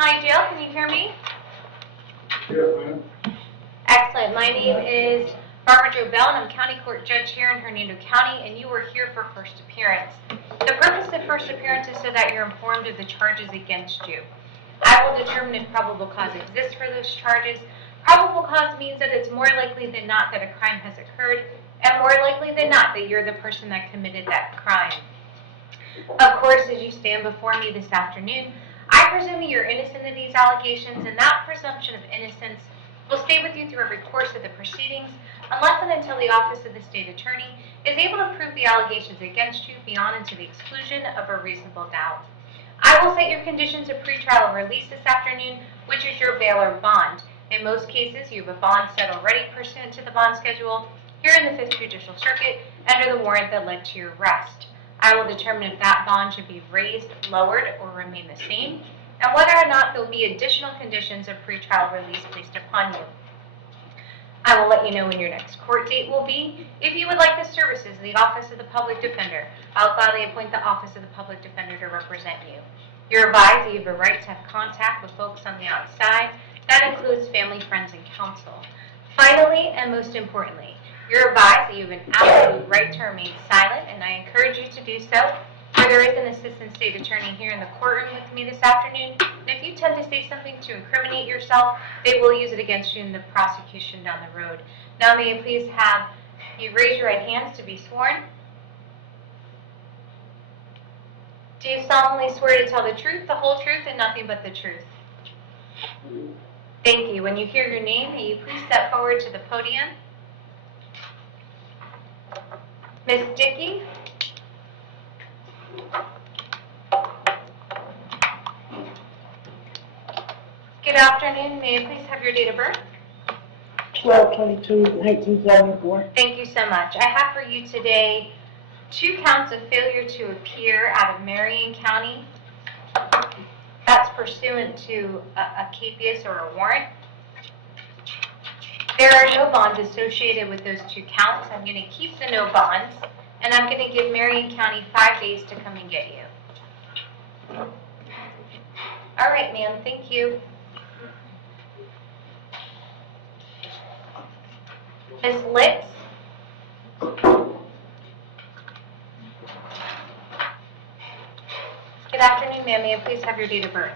County Jail. Can you hear me? Yes, ma'am. Excellent. My name is Barbara Jo Bell, and I'm County Court Judge here in Hernando County, and you are here for first appearance. The purpose of first appearance is so that you're informed of the charges against you. I will determine if probable cause exists for those charges. Probable cause means that it's more likely than not that a crime has occurred, and more likely than not that you're the person that committed that crime. Of course, as you stand before me this afternoon, I presume that you're innocent of these allegations, and that presumption of innocence will stay with you through every course of the proceedings, unless and until the Office of the State Attorney is able to prove the allegations against you beyond and to the exclusion of a reasonable doubt. I will set your conditions of pretrial release this afternoon, which is your bail or bond. In most cases, you have a bond set already pursuant to the bond schedule here in the 5th Judicial Circuit under the warrant that led to your arrest. I will determine if that bond should be raised, lowered, or remain the same, and whether or not there will be additional conditions of pretrial release placed upon you. I will let you know when your next court date will be. If you would like the services of the Office of the Public Defender, I'll gladly appoint the Office of the Public Defender to represent you. You're advised that you have a right to have contact with folks on the outside. That includes family, friends, and counsel. Finally, and most importantly, you're advised that you have an absolute right to remain silent, and I encourage you to do so. For there is an assistant state attorney here in the courtroom with me this afternoon, and if you tend to say something to incriminate yourself, they will use it against you in the prosecution down the road. Now may I please have you raise your right hands to be sworn. Do you solemnly swear to tell the truth, the whole truth, and nothing but the truth? Thank you. When you hear your name, may you please step forward to the podium. Ms. Dickey? Good afternoon. May I please have your date of birth? 12/22/1974. Thank you so much. I have for you today 2 counts of failure to appear out of Marion County. That's pursuant to a capias or a warrant. There are no bonds associated with those 2 counts. I'm going to keep the no bonds, and I'm going to give Marion County 5 days to come and get you. All right, ma'am. Thank you. Ms. Litz? Good afternoon, ma'am. May I please have your date of birth?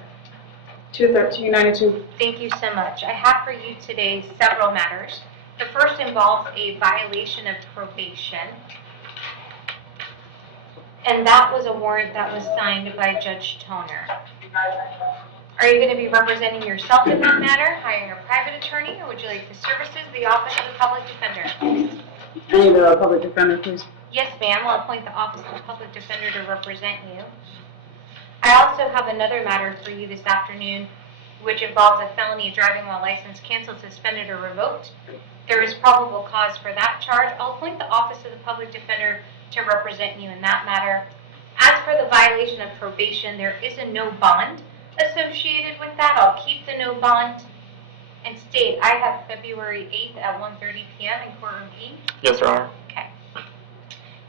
2/13/92. Thank you so much. I have for you today several matters. The first involves a violation of probation, and that was a warrant that was signed by Judge Toner. Are you going to be representing yourself in that matter, hiring a private attorney, or would you like the services of the Office of the Public Defender? I need a public defender, please. Yes, ma'am. I'll appoint the Office of the Public Defender to represent you. I also have another matter for you this afternoon, which involves a felony driving while license canceled, suspended, or revoked. There is probable cause for that charge. I'll appoint the Office of the Public Defender to represent you in that matter. As for the violation of probation, there is a no bond associated with that. I'll keep the no bond and state I have February 8th at 1:30 p.m. in courtroom E. Yes, Your Honor. Okay.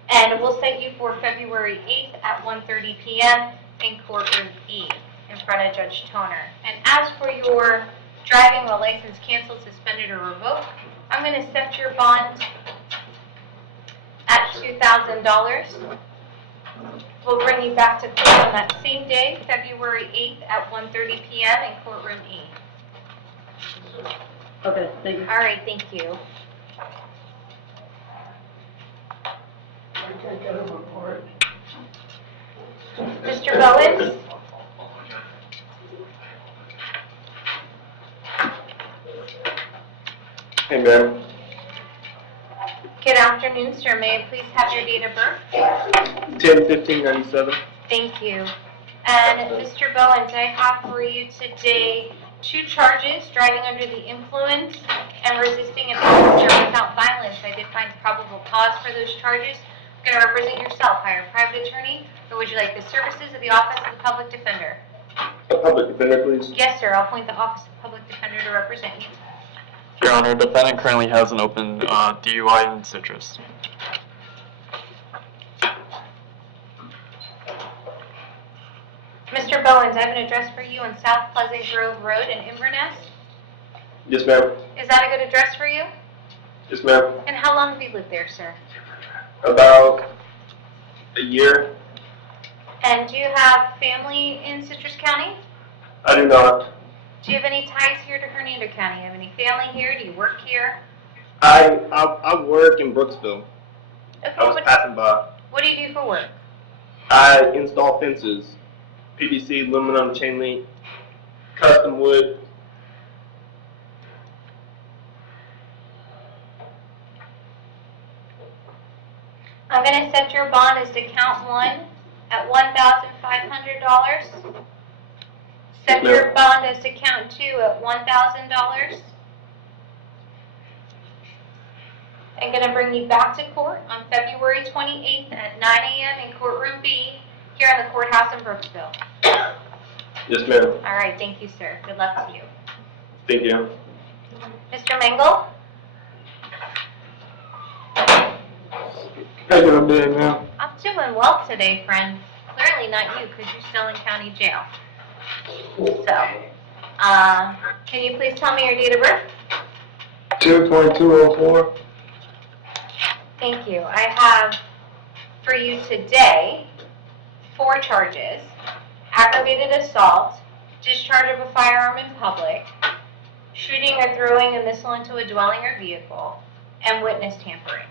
And we'll set you for February 8th at 1:30 p.m. in courtroom E in front of Judge Toner. And as for your driving while license canceled, suspended, or revoked, I'm going to set your bond at $2,000. We'll bring you back to court on that same day, February 8th at 1:30 p.m. in courtroom E. Okay, thank you. All right, thank you. I can't get him apart. Mr. Bowens? Hey, ma'am. Good afternoon, sir. May I please have your date of birth? 10/15/97. Thank you. And Mr. Bowens, I have for you today 2 charges, driving under the influence and resisting an officer without violence. I did find probable cause for those charges. You're going to represent yourself, hire a private attorney, or would you like the services of the Office of the Public Defender? A public defender, please. Yes, sir. I'll appoint the Office of the Public Defender to represent you. Your Honor, defendant currently has an open DUI in Citrus. Mr. Bowens, I have an address for you on South Pleasant Grove Road in Inverness. Yes, ma'am. Is that a good address for you? Yes, ma'am. And how long have you lived there, sir? About a year. And do you have family in Citrus County? I do not. Do you have any ties here to Hernando County? Have any family here? Do you work here? I work in Brooksville. Okay, I was passing by. what do you do for work? I install fences, PVC, aluminum, chain link, custom wood. I'm going to set your bond as to count one at $1,500. Set your bond as to count two at $1,000. I'm going to bring you back to court on February 28th at 9 a.m. in courtroom B here in the courthouse in Brooksville. Yes, ma'am. All right, thank you, sir. Good luck to you. Thank you. Mr. Mangle? How you doing, ma'am? I'm doing well today, friend. Clearly not you, because you're still in county jail. So, can you please tell me your date of birth? 2/22/04. Thank you. I have for you today 4 charges: aggravated assault, discharge of a firearm in public, shooting or throwing a missile into a dwelling or vehicle, and witness tampering.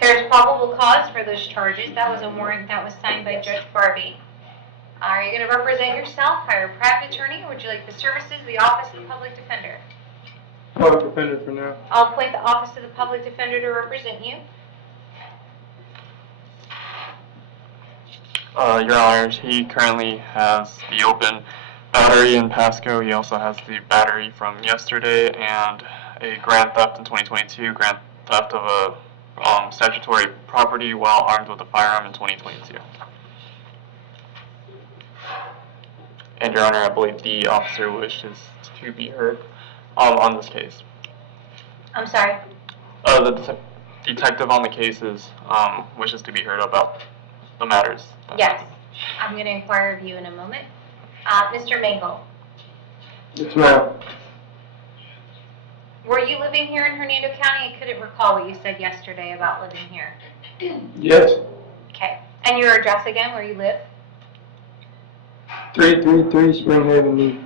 There's probable cause for those charges. That was a warrant that was signed by Judge Barbie. Are you going to represent yourself, hire a private attorney, or would you like the services of the Office of the Public Defender? Public defender for now. I'll appoint the Office of the Public Defender to represent you. Your Honors, he currently has the open battery in Pasco. He also has the battery from yesterday and a grand theft in 2022, grand theft of a statutory property while armed with a firearm in 2022. And Your Honor, I believe the officer wishes to be heard on this case. I'm sorry. The detective on the case wishes to be heard about the matters. Yes. I'm going to inquire of you in a moment. Mr. Mangle, Yes, ma'am. were you living here in Hernando County? I couldn't recall what you said yesterday about living here. Yes. Okay. And your address again, where you live? 333 Springhaven Loop.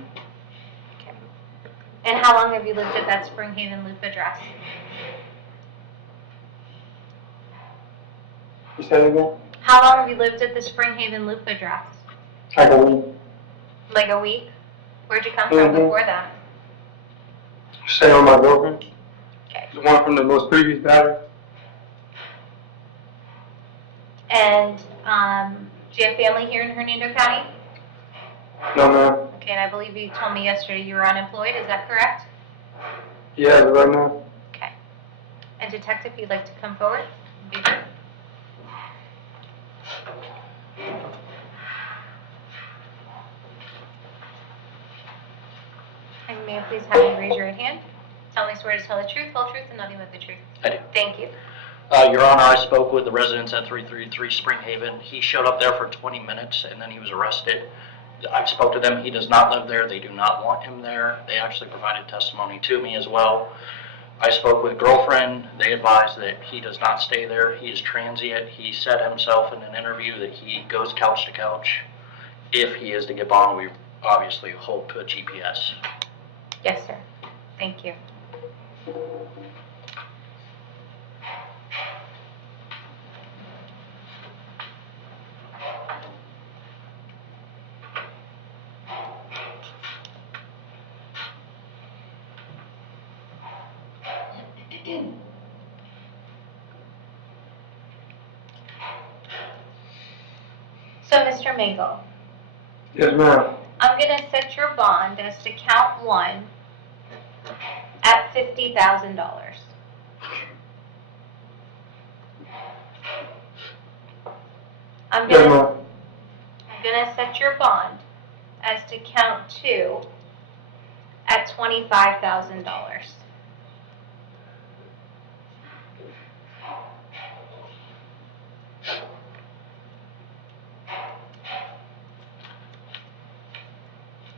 Okay. And how long have you lived at that Springhaven Loop address? You said it again? How long have you lived at the Springhaven Loop address? Like a week. Like a week? Where'd you come from before that? Stay on my girlfriend. Okay. The one from the most previous battery. And do you have family here in Hernando County? No, ma'am. Okay, and I believe you told me yesterday you were unemployed. Is that correct? Yeah, right now. Okay. And Detective, if you'd like to come forward, be heard. And may I please have you raise your right hand? Tell me swear to tell the truth, whole truth, and nothing but the truth. I do. Thank you. Your Honor, I spoke with the residents at 333 Springhaven. He showed up there for 20 minutes and then he was arrested. I spoke to them. He does not live there. They do not want him there. They actually provided testimony to me as well. I spoke with girlfriend. They advised that he does not stay there. He is transient. He said himself in an interview that he goes couch to couch. If he is to get bond, we obviously hold to a GPS. Yes, sir. Thank you. So, Mr. Mangle, Yes, ma'am. I'm going to set your bond as to count one at $50,000. I'm Yes, going ma'am. to set your bond as to count two at $25,000.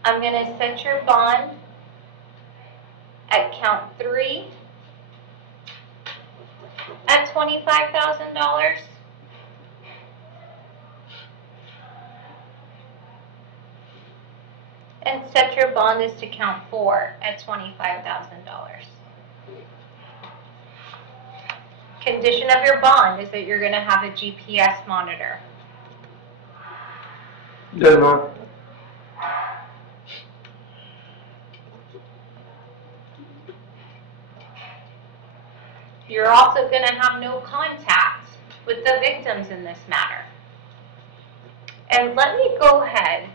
I'm gonna set your bond at count 3 at $25,000. And set your bond is to count 4 at $25,000. Condition of your bond is that you're gonna have a GPS monitor. Yes, ma'am. You're also going to have no contact with the victims in this matter. And let me go ahead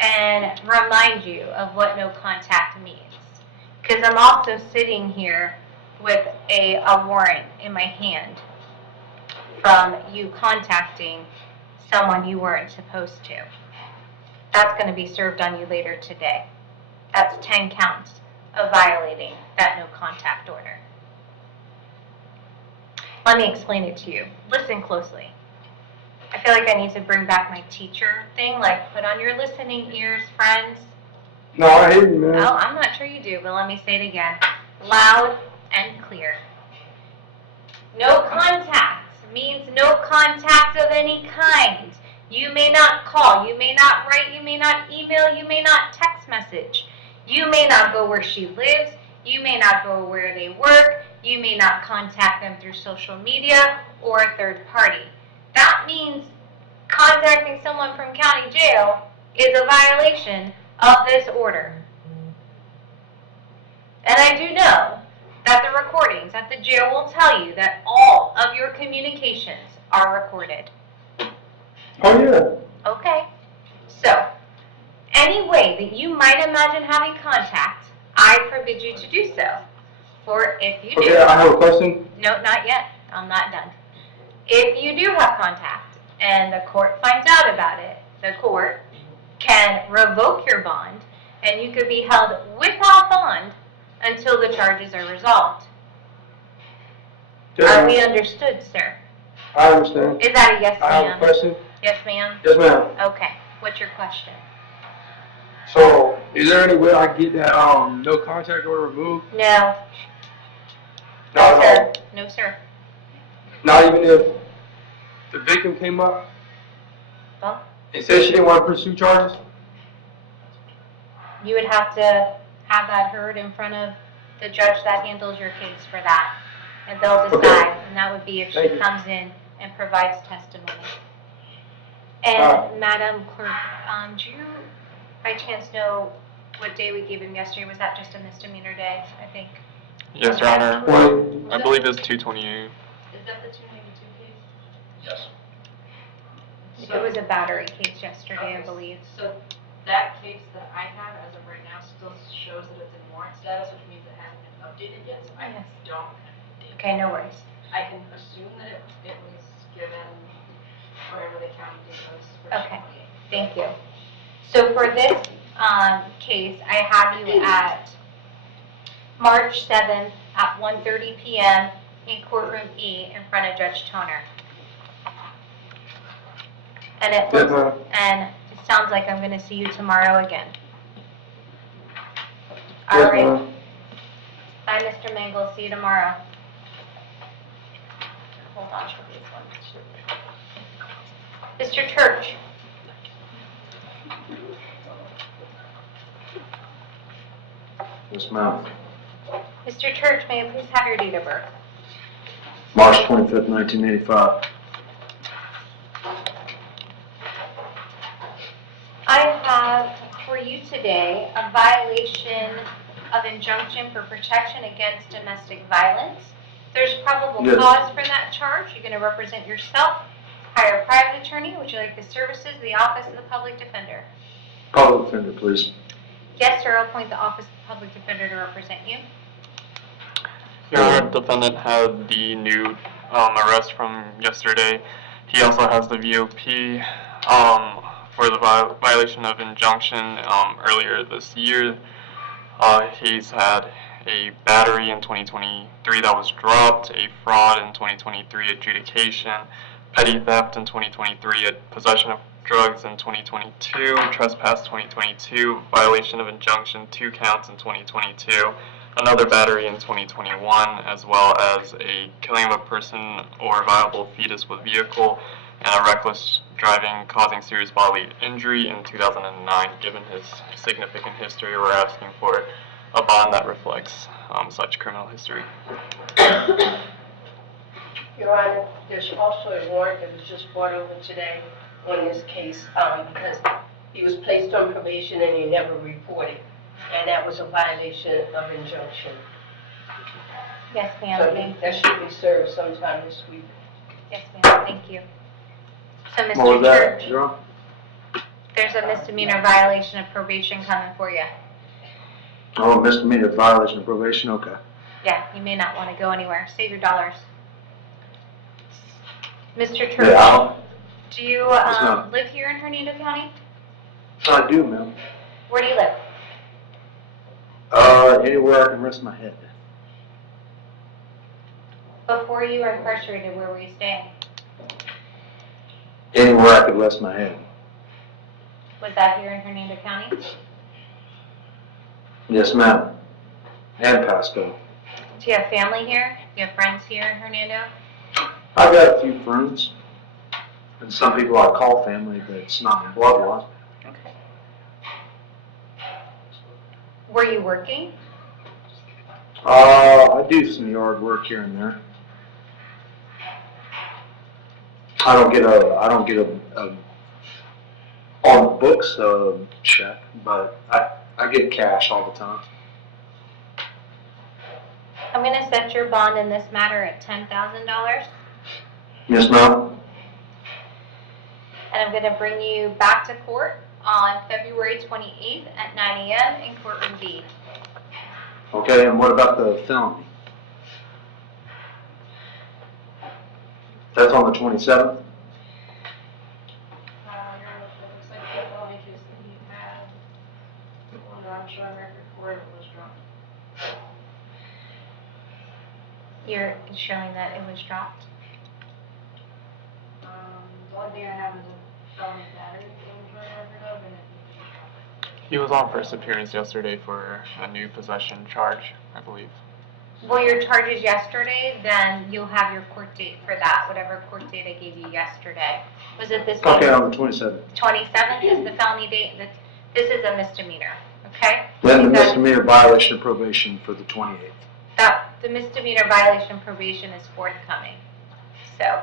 and remind you of what no contact means. Because I'm also sitting here with a warrant in my hand from you contacting someone you weren't supposed to. That's going to be served on you later today. That's 10 counts of violating that no contact order. Let me explain it to you. Listen closely. I feel like I need to bring back my teacher thing, like put on your listening ears, friends. No, I hear you, man. Oh, I'm not sure you do, but let me say it again. Loud and clear. No contact means no contact of any kind. You may not call, you may not write, you may not email, you may not text message. You may not go where she lives, you may not go where they work, you may not contact them through social media or a third party. That means contacting someone from county jail is a violation of this order. And I do know that the recordings at the jail will tell you that all of your communications are recorded. Oh, yeah. Okay? So, any way that you might imagine having contact, I forbid you to do so. For if you do... Okay, I have a question. No, not yet. I'm not done. If you do have contact and the court finds out about it, the court can revoke your bond and you could be held without bond until the charges are resolved. Yes, Are ma'am. we understood, sir? I understand. Is that a yes, I have a ma'am? question. Yes, ma'am? Yes, ma'am. Okay. What's your question? So, is there any way I can get that no contact order removed? No. No, No, sir. No, sir. Not even if the victim came up Well, and said she didn't want to pursue charges? you would have to have that heard in front of the judge that handles your case for that. And they'll decide, Okay. and that would be if Thank she you. comes in and provides testimony. And Madam Clerk, do you by chance know what day we gave him yesterday? Was that just a misdemeanor day, I think? Yes, Your Honor. Well, I believe it's 228. Is that the 292 case? Yes. It was a battery case yesterday, I believe. So that case that I have as of right now still shows that it's in warrant status, which means it hasn't been updated yet, so I Yes. don't. Okay, no worries. I can assume that it was given wherever the county did was. Okay. Thank you. So for this case, I have you at March 7th at 1:30 p.m. in courtroom E in front of Judge Toner. And it Yes, looks, ma'am. and it sounds like I'm going to see you tomorrow again. All Yes, right. ma'am. Bye, Mr. Mangle. See you tomorrow. Hold on for these ones. Mr. Church. Yes, ma'am. Mr. Church, may I please have your date of birth? March 25th, 1985. I have for you today a violation of injunction for protection against domestic violence. There's probable Yes. cause for that charge. You're going to represent yourself, hire a private attorney. Would you like the services of the Office of the Public Defender? Public defender, please. Yes, sir. I'll appoint the Office of the Public Defender to represent you. Your Honor, defendant had the new arrest from yesterday. He also has the VOP for the violation of injunction earlier this year. He's had a battery in 2023 that was dropped, a fraud in 2023 adjudication, petty theft in 2023, a possession of drugs in 2022, trespass 2022, violation of injunction 2 counts in 2022, another battery in 2021, as well as a killing of a person or viable fetus with vehicle, and a reckless driving causing serious bodily injury in 2009. Given his significant history, we're asking for a bond that reflects such criminal history. Your Honor, there's also a warrant that was just brought over today on this case because he was placed on probation and he never reported. And that was a violation of injunction. Yes, ma'am, So thank that you. should be served sometime this week. Yes, ma'am, thank you. So, What Mr. was that, Church, Your Honor? there's a misdemeanor violation of probation coming for you. Oh, misdemeanor violation of probation, okay. Yeah, you may not want to go anywhere. Save your dollars. Mr. Yeah, Church, do you ma'am. live here in Hernando County? I do, ma'am. Where do you live? Anywhere I can rest my head. Before you were incarcerated, where were you staying? Anywhere I could rest my head. Was that here in Hernando County? Yes, ma'am. And Pasco. Do you have family here? Do you have friends here in Hernando? I've got a few friends, and some people I call family, but it's not my bloodline. Okay. Were you working? I do some yard work here and there. I don't get a on the books check, but I get cash all the time. I'm going to set your bond in this matter at $10,000, Yes, ma'am. and I'm going to bring you back to court on February 28th at 9 a.m. in courtroom B. Okay, and what about the felony? That's on the 27th? Your Honor, it looks like the only case that he had, on the Armstrong record where it was dropped. You're showing that it was dropped. The only thing I have is a felony battery that was run record of, and it He was on first appearance yesterday for a new possession charge, I believe. Well, your charges yesterday, then you'll have your court date for that, whatever court date I gave you yesterday. Was it this Okay, week? on the 27th. 27th is the felony date. This is a misdemeanor, okay? Then the Because misdemeanor violation of probation for the 28th. the misdemeanor violation probation is forthcoming. So,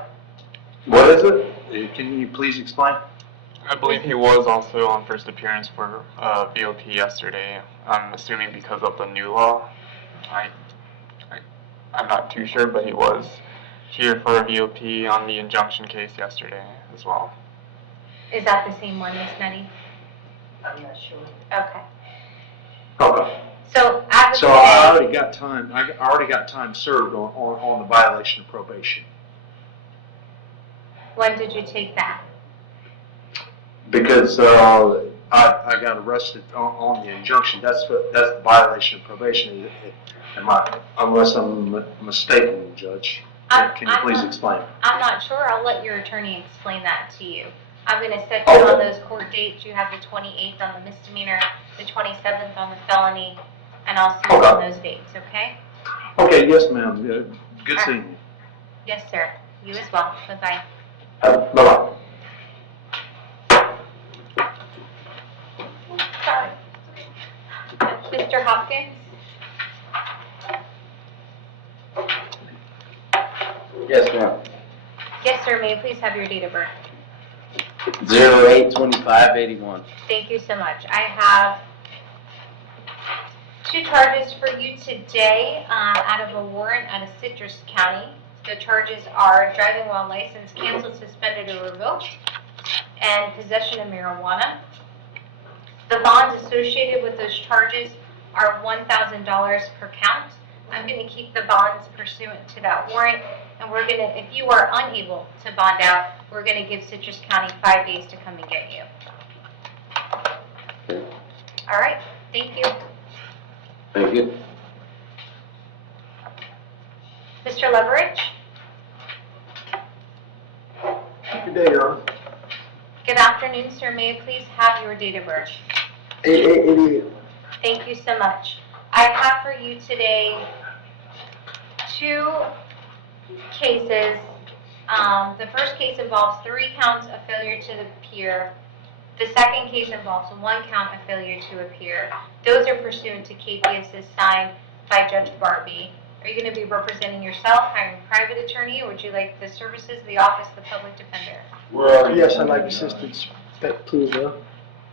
What is it? Can you please explain? I believe he was also on first appearance for VOP yesterday. I'm assuming because of the new law. I'm not too sure, but he was here for a VOP on the injunction case yesterday as well. is that the same one, Ms. Nettie? I'm not sure. Okay. Okay. So, as of So I today, already got time. I already got time served on the violation of probation when did you take that? because I got arrested on the injunction. That's the violation of probation. Unless I'm mistaken, Judge. Can you please explain? I'm not sure. I'll let your attorney explain that to you. I'm going to set you on those court dates. You have the 28th on the misdemeanor, the 27th on the felony, and I'll see you on those dates, okay? Okay, yes, ma'am. Good seeing you. Yes, sir. You as well. Bye-bye. Bye-bye. Sorry. Mr. Hopkins? Yes, ma'am. Yes, sir. May I please have your date of birth? 08/25/81. Thank you so much. I have 2 charges for you today out of a warrant out of Citrus County. The charges are driving while license canceled, suspended, or revoked, and possession of marijuana. The bonds associated with those charges are $1,000 per count. I'm going to keep the bonds pursuant to that warrant, and we're going to, if you are unable to bond out, we're going to give Citrus County 5 days to come and get you. Okay. All right, thank you. Thank you. Mr. Leverage? Good day, Your Honor. Good afternoon, sir. May I please have your date of birth? 8888. Thank you so much. I have for you today 2 cases. The first case involves 3 counts of failure to appear. The second case involves 1 count of failure to appear. Those are pursuant to KPSs signed by Judge Barbie. Are you going to be representing yourself, hiring a private attorney, or would you like the services of the Office of the Public Defender? Yes, I'd like assistance. Please, Will.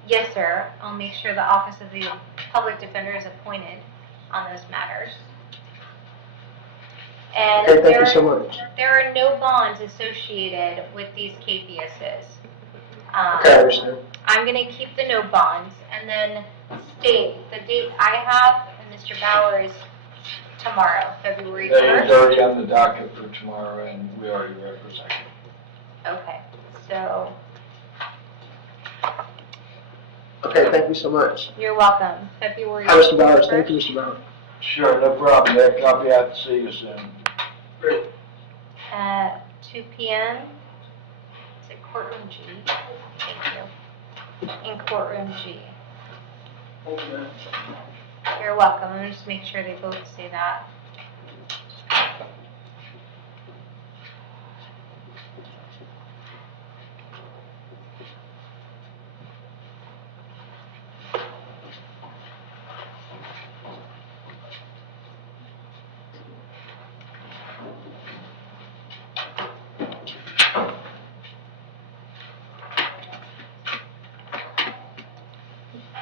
Yes, sir. I'll make sure the Office of the Public Defender is appointed on those matters. And Okay, thank you so much. there are no bonds associated with these KPSs. Okay, I understand. I'm going to keep the no bonds and then state the date I have and Mr. Bauer is tomorrow, February 1st. That is already on the docket for tomorrow, and we already represent it. Okay, so Okay, thank you so much. you're welcome. February Hi, Mr. Bowers. 1st. Thank you, Mr. Bowers. Sure, no problem, Nick. I'll be out to see you soon. Great. At 2 p.m. Is it courtroom G? Thank you. In courtroom G. You're welcome. I'm going to just make sure they both say that.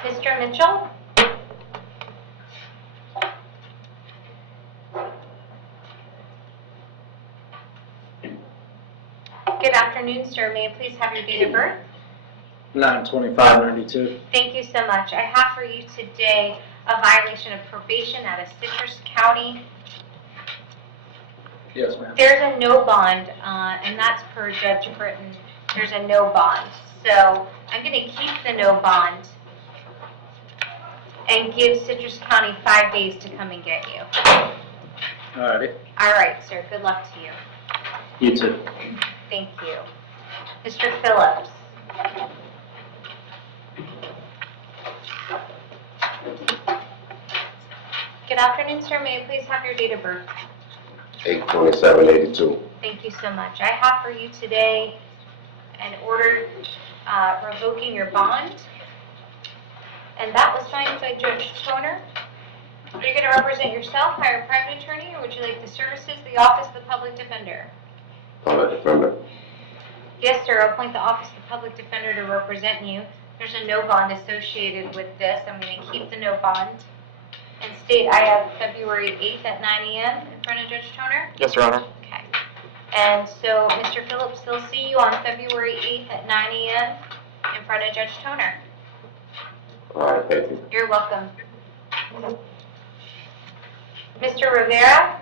Mr. Mitchell? Good afternoon, sir. May I please have your date of birth? 9/25/92. Thank you so much. I have for you today a violation of probation out of Citrus County. Yes, ma'am. There's a no bond, and that's per Judge Britton. There's a no bond. So I'm going to keep the no bond and give Citrus County 5 days to come and get you. Alrighty. All right, sir. Good luck to you. You too. Thank you. Mr. Phillips. Good afternoon, sir. May I please have your date of birth? 8/27/82. Thank you so much. I have for you today an order revoking your bond, and that was signed by Judge Toner. Are you going to represent yourself, hire a private attorney, or would you like the services of the Office of the Public Defender? Public defender. Yes, sir. I'll appoint the Office of the Public Defender to represent you. There's a no bond associated with this. I'm going to keep the no bond and state I have February 8th at 9 a.m. in front of Judge Toner. Yes, Your Honor. Okay. And so, Mr. Phillips, they'll see you on February 8th at 9 a.m. in front of Judge Toner. All right, thank you. You're welcome. Mr. Rivera?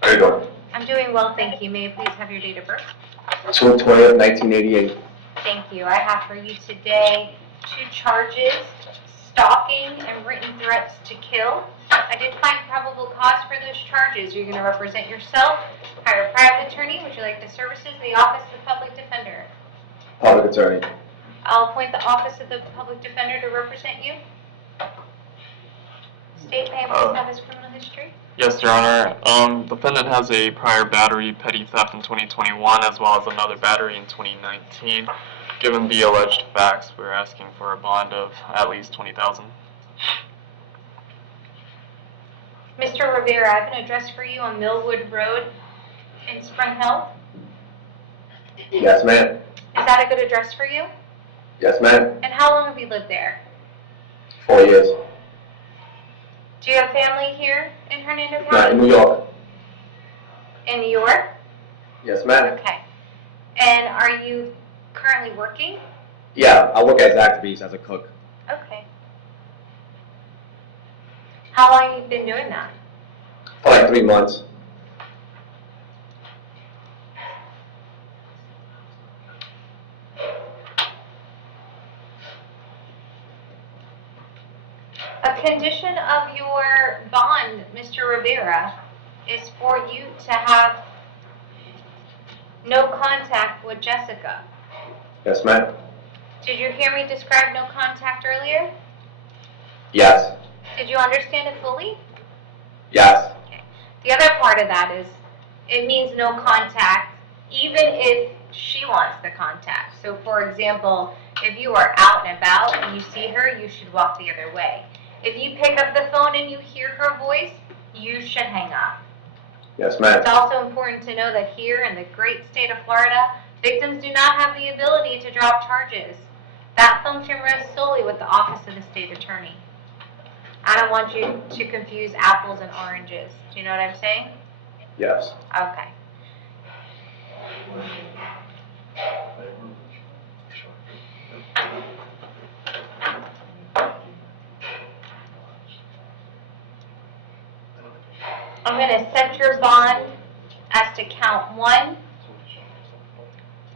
How you doing? I'm doing well, thank you. May I please have your date of birth? 2/20/1988. Thank you. I have for you today 2 charges, stalking and written threats to kill. I did find probable cause for those charges. You're going to represent yourself, hire a private attorney. Would you like the services of the Office of the Public Defender? Public attorney. I'll appoint the Office of the Public Defender to represent you. State, may I please have his criminal history? Yes, Your Honor. Defendant has a prior battery, petty theft in 2021, as well as another battery in 2019. Given the alleged facts, we're asking for a bond of at least $20,000. Mr. Rivera, I have an address for you on Millwood Road in Spring Hill. Yes, ma'am. Is that a good address for you? Yes, ma'am. And how long have you lived there? 4 years. Do you have family here in Hernando Not County? in New York. In New York? Yes, ma'am. Okay. And are you currently working? Yeah, I work at Zaxby's as a cook. Okay. How long have you been doing that? For like 3 months. A condition of your bond, Mr. Rivera, is for you to have No contact with Jessica. Yes, ma'am. Did you hear me describe no contact earlier? Yes. Did you understand it fully? Yes. The other part of that is it means no contact even if she wants the contact. So for example, if you are out and about and you see her, you should walk the other way. If you pick up the phone and you hear her voice, you should hang up. Yes, ma'am. It's also important to know that here in the great state of Florida, victims do not have the ability to drop charges. That function rests solely with the Office of the State Attorney. I don't want you to confuse apples and oranges. Do you know what I'm saying? Yes. Okay. I'm going to set your bond as to count 1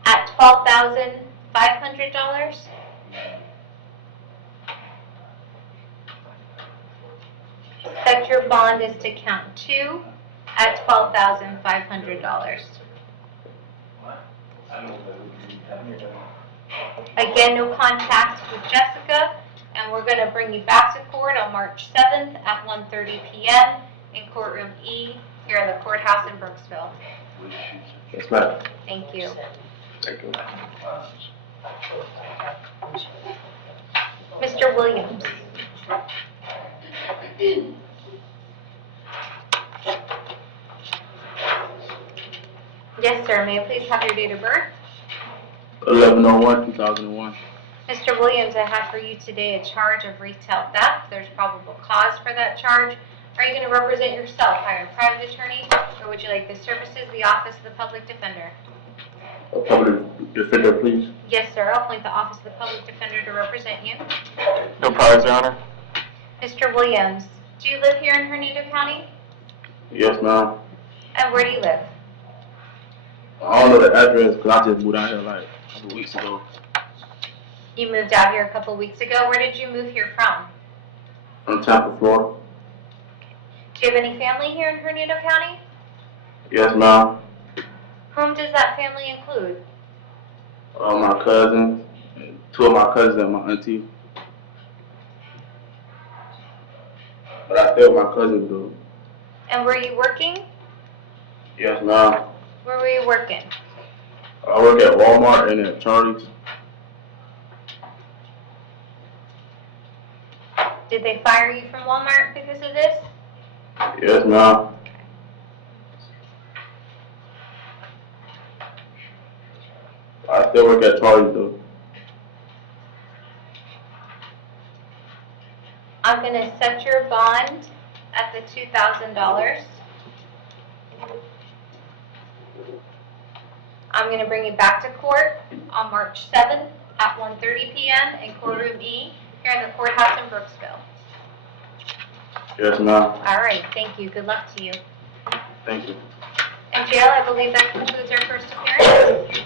at $12,500. Set your bond as to count 2 at $12,500. Again, no contact with Jessica, and we're going to bring you back to court on March 7th at 1:30 p.m. in courtroom E here in the courthouse in Brooksville. Yes, ma'am. Thank you. Thank you. Mr. Williams. Yes, sir. May I please have your date of birth? 11/01/2001. Mr. Williams, I have for you today a charge of retail theft. There's probable cause for that charge. Are you going to represent yourself, hire a private attorney, or would you like the services of the Office of the Public Defender? A public defender, please. Yes, sir. I'll appoint the Office of the Public Defender to represent you. No problems, Your Honor. Mr. Williams, do you live here in Hernando County? Yes, ma'am. And where do you live? I don't know the address because I just moved out here like a couple weeks ago. You moved out here a couple weeks ago. Where did you move here from? From Tampa, Florida. Do you have any family here in Hernando County? Yes, ma'am. Whom does that family include? My cousins, 2 of my cousins and my auntie. But I stay with my cousins though. And were you working? Yes, ma'am. Where were you working? I work at Walmart and at Charlie's. Did they fire you from Walmart because of this? Yes, ma'am. I still work at Charlie's though. I'm going to set your bond at the $2,000. I'm going to bring you back to court on March 7th at 1:30 p.m. in courtroom E here in the courthouse in Brooksville. Yes, ma'am. All right, thank you. Good luck to you. Thank you. And jail, I believe that concludes our first appearance.